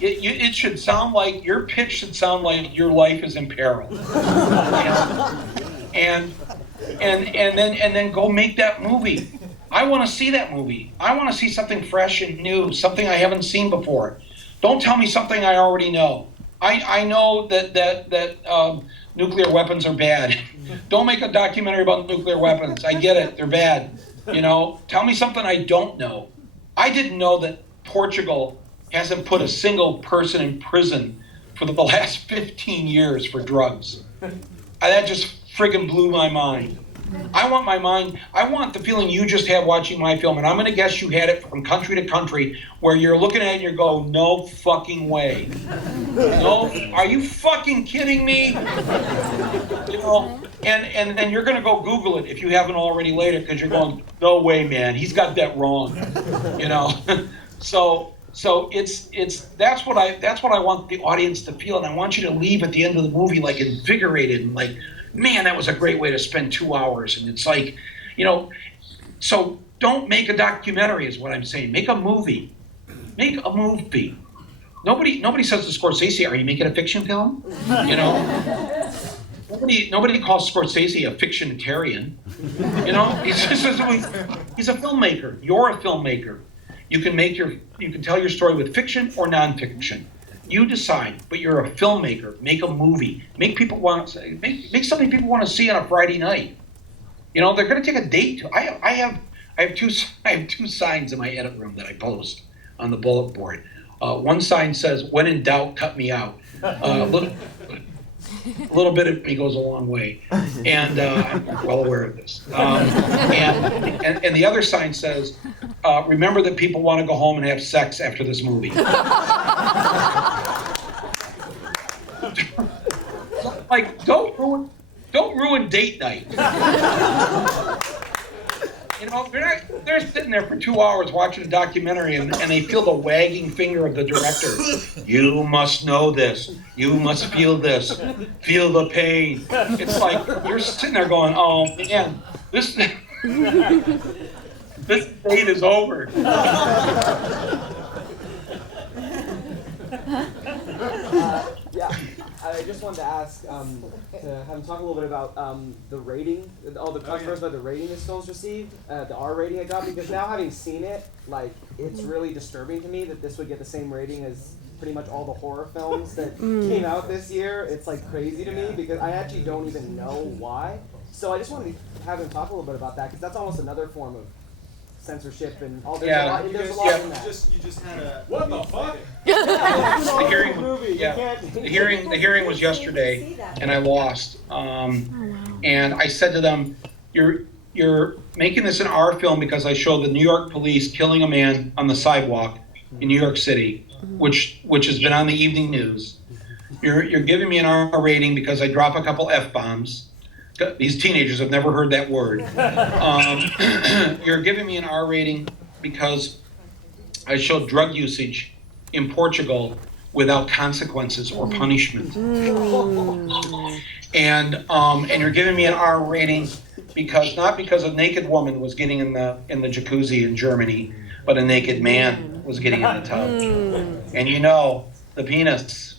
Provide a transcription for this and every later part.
It should sound like, your pitch should sound like your life is in peril. And then go make that movie. I want to see that movie. I want to see something fresh and new, something I haven't seen before. Don't tell me something I already know. I know that nuclear weapons are bad. Don't make a documentary about nuclear weapons. I get it, they're bad. You know, tell me something I don't know. I didn't know that Portugal hasn't put a single person in prison for the last 15 years for drugs. That just friggin' blew my mind. I want the feeling you just had watching my film, and I'm gonna guess you had it from country to country, where you're looking at it and you go, no fucking way. No, are you fucking kidding me? You know, and then you're gonna go Google it if you haven't already later, because you're going, no way, man, he's got that wrong. You know, so that's what I want the audience to feel, and I want you to leave at the end of the movie like invigorated and like, man, that was a great way to spend 2 hours. And it's like, you know, so don't make a documentary is what I'm saying. Make a movie. Make a movie. Nobody says to Scorsese, are you making a fiction film? You know? Nobody calls Scorsese a fictionitarian. You know? He's a filmmaker. You're a filmmaker. You can tell your story with fiction or nonfiction. You decide, but you're a filmmaker. Make a movie. Make people want to make something people want to see on a Friday night. You know, they're going to take a date. I have two signs in my edit room that I post on the bullet board. One sign says, "When in doubt, cut me out." A little bit of me goes a long way, and I'm well aware of this. And the other sign says, "Remember that people want to go home and have sex after this movie." Like, don't ruin date night. You know, they're sitting there for 2 hours watching a documentary, and they feel the wagging finger of the director. You must know this. You must feel this. Feel the pain. It's like you're sitting there going, oh man, this date is over. Yeah, I just wanted to ask to have him talk a little bit about the rating, all the controversy about the rating this film's received, the R rating it got, because now having seen it, like, it's really disturbing to me that this would get the same rating as pretty much all the horror films that came out this year. It's like crazy to me because I actually don't even know why. So I just wanted to have him talk a little bit about that, because that's almost another form of censorship and all. There's a lot in that. You just had a what the fuck? The hearing was yesterday, and I lost. And I said to them, "You're making this an R film because I showed the New York police killing a man on the sidewalk in New York City, which has been on the evening news. You're giving me an R rating because I drop a couple F-bombs. These teenagers have never heard that word. You're giving me an R rating because I showed drug usage in Portugal without consequences or punishment. And you're giving me an R rating because not because a naked woman was getting in the jacuzzi in Germany, but a naked man was getting in the tub. And you know, the penis."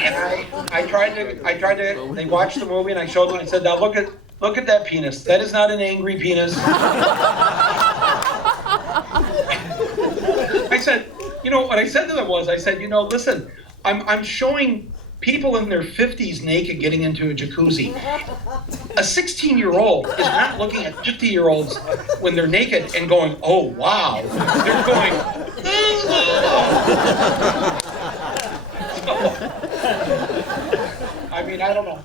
And I tried to, they watched the movie and I showed them, I said, now look at that penis. That is not an angry penis. I said, you know, what I said to them was, I said, you know, listen, I'm showing people in their 50s naked getting into a jacuzzi. A 16-year-old is not looking at 50-year-olds when they're naked and going, oh, wow. They're going, I mean, I don't know.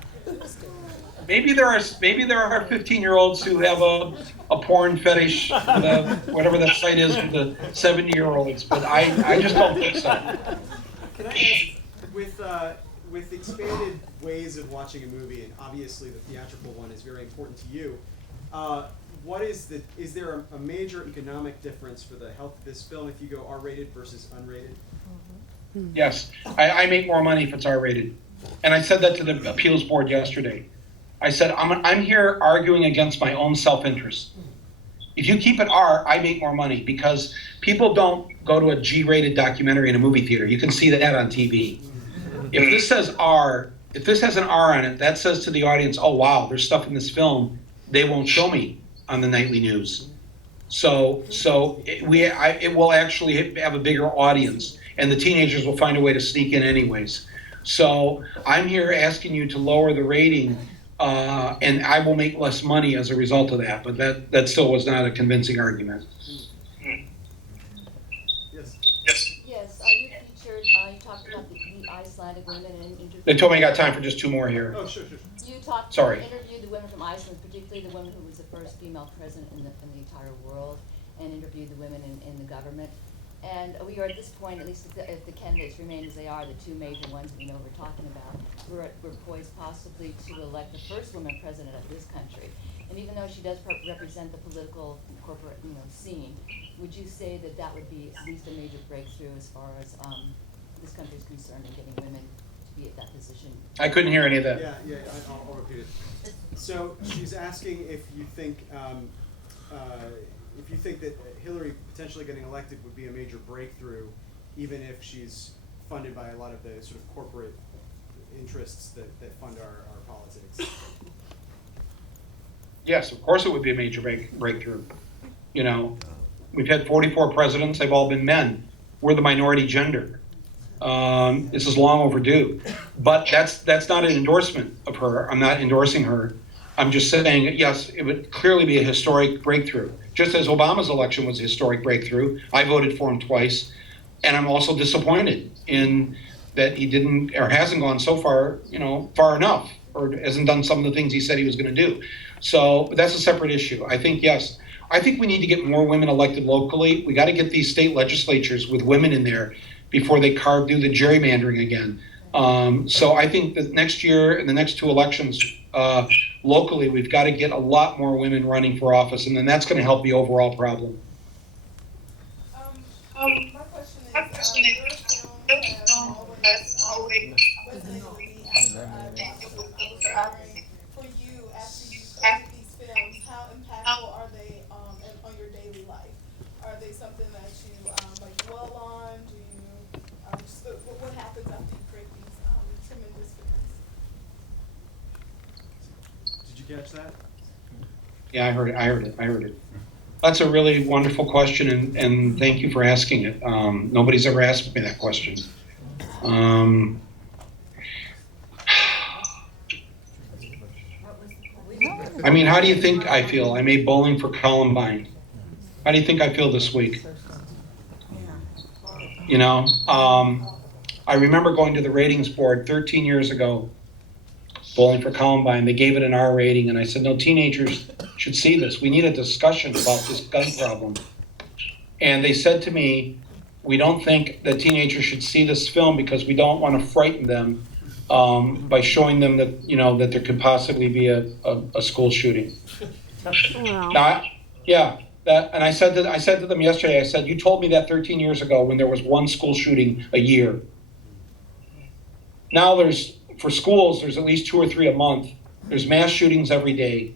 Maybe there are 15-year-olds who have a porn fetish, whatever that site is, with the 70-year-olds, but I just don't think so. Can I ask, with expanded ways of watching a movie, and obviously the theatrical one is very important to you, is there a major economic difference for the health of this film if you go R-rated versus unrated? Yes, I make more money if it's R-rated. And I said that to the appeals board yesterday. I said, I'm here arguing against my own self-interest. If you keep it R, I make more money because people don't go to a G-rated documentary in a movie theater. You can see that on TV. If this says R, if this has an R on it, that says to the audience, oh wow, there's stuff in this film they won't show me on the nightly news. So it will actually have a bigger audience, and the teenagers will find a way to sneak in anyways. So I'm here asking you to lower the rating, and I will make less money as a result of that. But that still was not a convincing argument. Yes. Yes, you featured, you talked about the Icelandic women and interviewed. They told me I got time for just 2 more here. Oh, sure. You interviewed the women from Iceland, particularly the woman who was the first female president in the entire world, and interviewed the women in the government. And we are at this point, at least if the candidates remain as they are, the 2 major ones we know we're talking about, we're poised possibly to elect the first woman president of this country. And even though she does represent the political corporate scene, would you say that would be at least a major breakthrough as far as this country is concerned in getting women to be at that position? I couldn't hear any of that. Yeah, I'll repeat it. So she's asking if you think that Hillary potentially getting elected would be a major breakthrough, even if she's funded by a lot of the sort of corporate interests that fund our politics. Yes, of course it would be a major breakthrough. We've had 44 presidents, they've all been men. We're the minority gender. This is long overdue. But that's not an endorsement of her. I'm not endorsing her. I'm just saying, yes, it would clearly be a historic breakthrough. Just as Obama's election was a historic breakthrough, I voted for him twice. And I'm also disappointed in that he didn't, or hasn't gone so far, far enough, or hasn't done some of the things he said he was going to do. So that's a separate issue. I think, yes, I think we need to get more women elected locally. We got to get these state legislatures with women in there before they do the gerrymandering again. So I think that next year, in the next 2 elections, locally, we've got to get a lot more women running for office, and then that's going to help the overall problem. My question is, your film has always resonated with me for you after you create these films. How impactful are they on your daily life? Are they something that you dwell on? Do you what happens after you create these tremendous films? Did you catch that? Yeah, I heard it. That's a really wonderful question, and thank you for asking it. Nobody's ever asked me that question. I mean, how do you think I feel? I made Bowling for Columbine. How do you think I feel this week? I remember going to the ratings board 13 years ago, Bowling for Columbine. They gave it an R rating, and I said, no, teenagers should see this. We need a discussion about this gun problem. And they said to me, we don't think that teenagers should see this film because we don't want to frighten them by showing them that, that there could possibly be a school shooting. Now, and I said to them yesterday, I said, you told me that 13 years ago when there was 1 school shooting a year. Now for schools, there's at least 2 or 3 a month. There's mass shootings every day.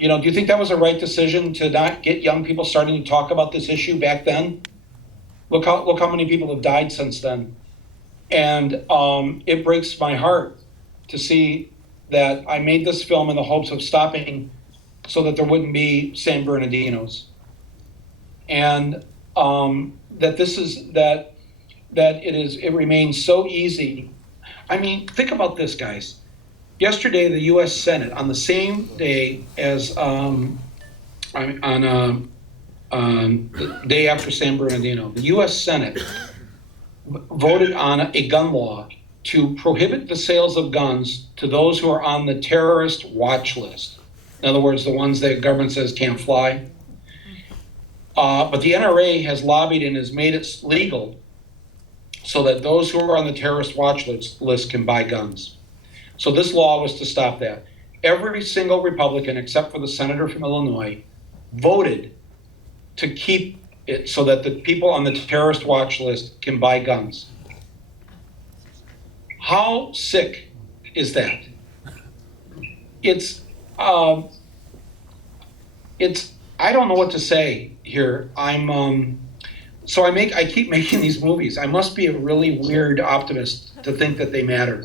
Do you think that was a right decision to not get young people starting to talk about this issue back then? Look how many people have died since then. And it breaks my heart to see that I made this film in the hopes of stopping so that there wouldn't be San Bernardinos. And that it remains so easy. I mean, think about this, guys. Yesterday, the U.S. Senate, on the same day as the day after San Bernardino, the U.S. Senate voted on a gun law to prohibit the sales of guns to those who are on the terrorist watch list. In other words, the ones that the government says can't fly. But the NRA has lobbied and has made it legal so that those who are on the terrorist watch list can buy guns. So this law was to stop that. Every single Republican, except for the senator from Illinois, voted to keep it so that the people on the terrorist watch list can buy guns. How sick is that? It's I don't know what to say here. So I keep making these movies. I must be a really weird optimist to think that they matter.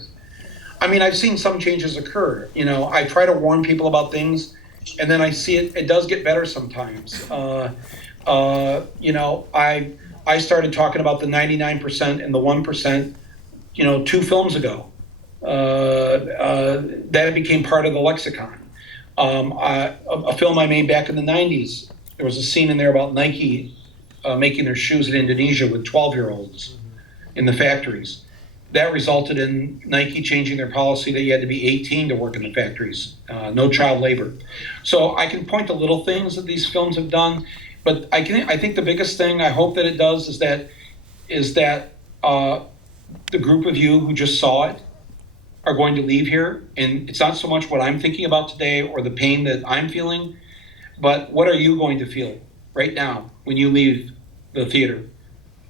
I mean, I've seen some changes occur. You know, I try to warn people about things, and then I see it does get better sometimes. You know, I started talking about the 99% and the 1%, you know, 2 films ago. That became part of the lexicon. A film I made back in the 90s, there was a scene in there about Nike making their shoes in Indonesia with 12-year-olds in the factories. That resulted in Nike changing their policy that you had to be 18 to work in the factories, no child labor. So I can point to little things that these films have done, but I think the biggest thing I hope that it does is that the group of you who just saw it are going to leave here, and it's not so much what I'm thinking about today or the pain that I'm feeling, but what are you going to feel right now when you leave the theater?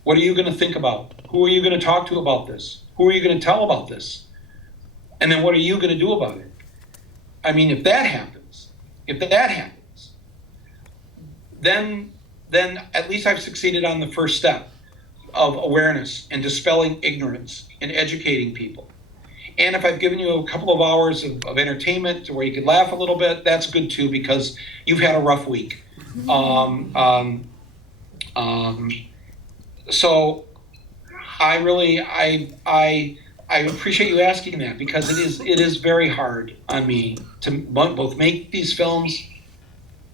What are you going to think about? Who are you going to talk to about this? Who are you going to tell about this? And then what are you going to do about it? I mean, if that happens, then at least I've succeeded on the first step of awareness and dispelling ignorance and educating people. And if I've given you a couple of hours of entertainment to where you could laugh a little bit, that's good too, because you've had a rough week. So I really appreciate you asking that, because it is very hard on me to both make these films.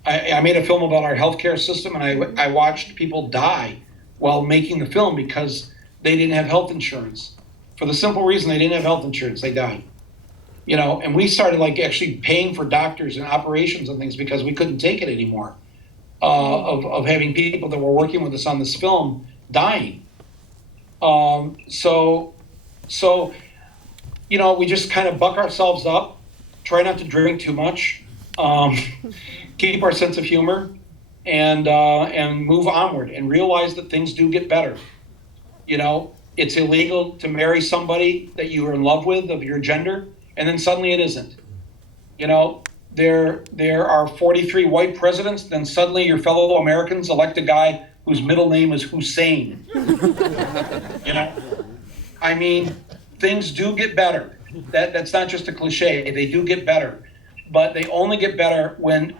I made a film about our healthcare system, and I watched people die while making the film because they didn't have health insurance. For the simple reason they didn't have health insurance, they died. You know, and we started like actually paying for doctors and operations and things because we couldn't take it anymore, of having people that were working with us on this film dying. So, you know, we just kind of buck ourselves up, try not to drink too much, keep our sense of humor, and move onward and realize that things do get better. You know, it's illegal to marry somebody that you are in love with of your gender, and then suddenly it isn't. You know, there are 43 white presidents, then suddenly your fellow Americans elect a guy whose middle name is Hussein. You know, I mean, things do get better. That's not just a cliche. They do get better, but they only get better when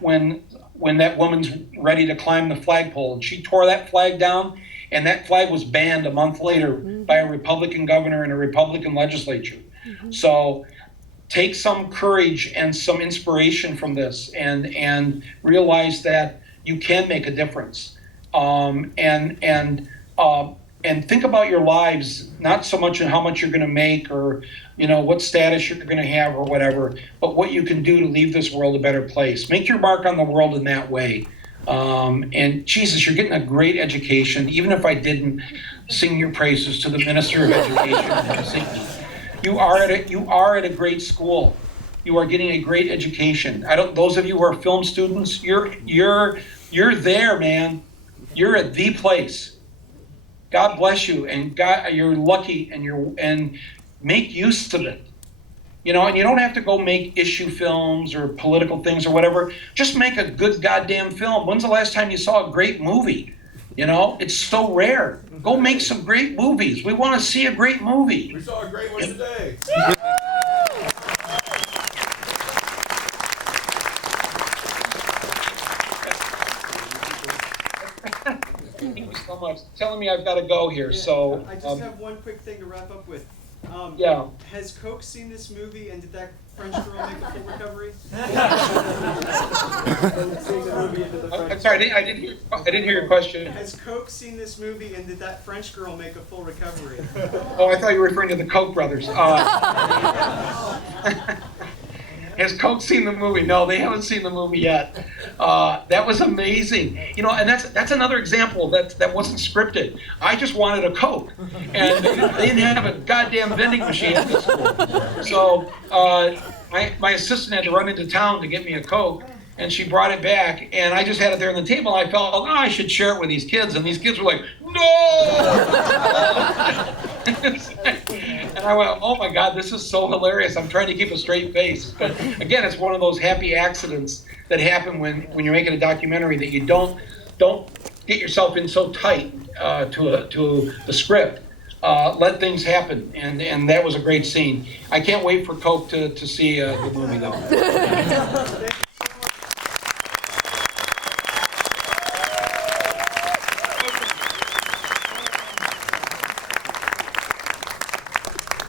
that woman's ready to climb the flagpole, and she tore that flag down. And that flag was banned a month later by a Republican governor and a Republican legislature. So take some courage and some inspiration from this, and realize that you can make a difference. And think about your lives, not so much in how much you're going to make or, you know, what status you're going to have or whatever, but what you can do to leave this world a better place. Make your mark on the world in that way. And Jesus, you're getting a great education. Even if I didn't sing your praises to the Minister of Education, you are at a great school. You are getting a great education. Those of you who are film students, you're there, man. You're at the place. God bless you, and God, you're lucky, and make use of it. You know, and you don't have to go make issue films or political things or whatever. Just make a good goddamn film. When's the last time you saw a great movie? You know, it's so rare. Go make some great movies. We want to see a great movie. We saw a great one today. Thank you so much. Telling me I've got to go here, Yeah, so. I just have one quick thing to wrap up with. Yeah. Has Coke seen this movie, and did that French girl make a full recovery? I'm sorry, I didn't hear your question. Has Coke seen this movie, and did that French girl make a full recovery? Oh, I thought you were referring to the Koch brothers. Has Coke seen the movie? No, they haven't seen the movie yet. That was amazing. You know, and that's another example that wasn't scripted. I just wanted a Coke, and they didn't have a goddamn vending machine at the school. So my assistant had to run into town to get me a Coke, and she brought it back, and I just had it there on the table. And I felt, oh, I should share it with these kids, and these kids were like, no! And I went, oh my God, this is so hilarious. I'm trying to keep a straight face. But again, it's one of those happy accidents that happen when you're making a documentary, that you don't get yourself in so tight to the script. Let things happen, and that was a great scene. I can't wait for Coke to see the movie though.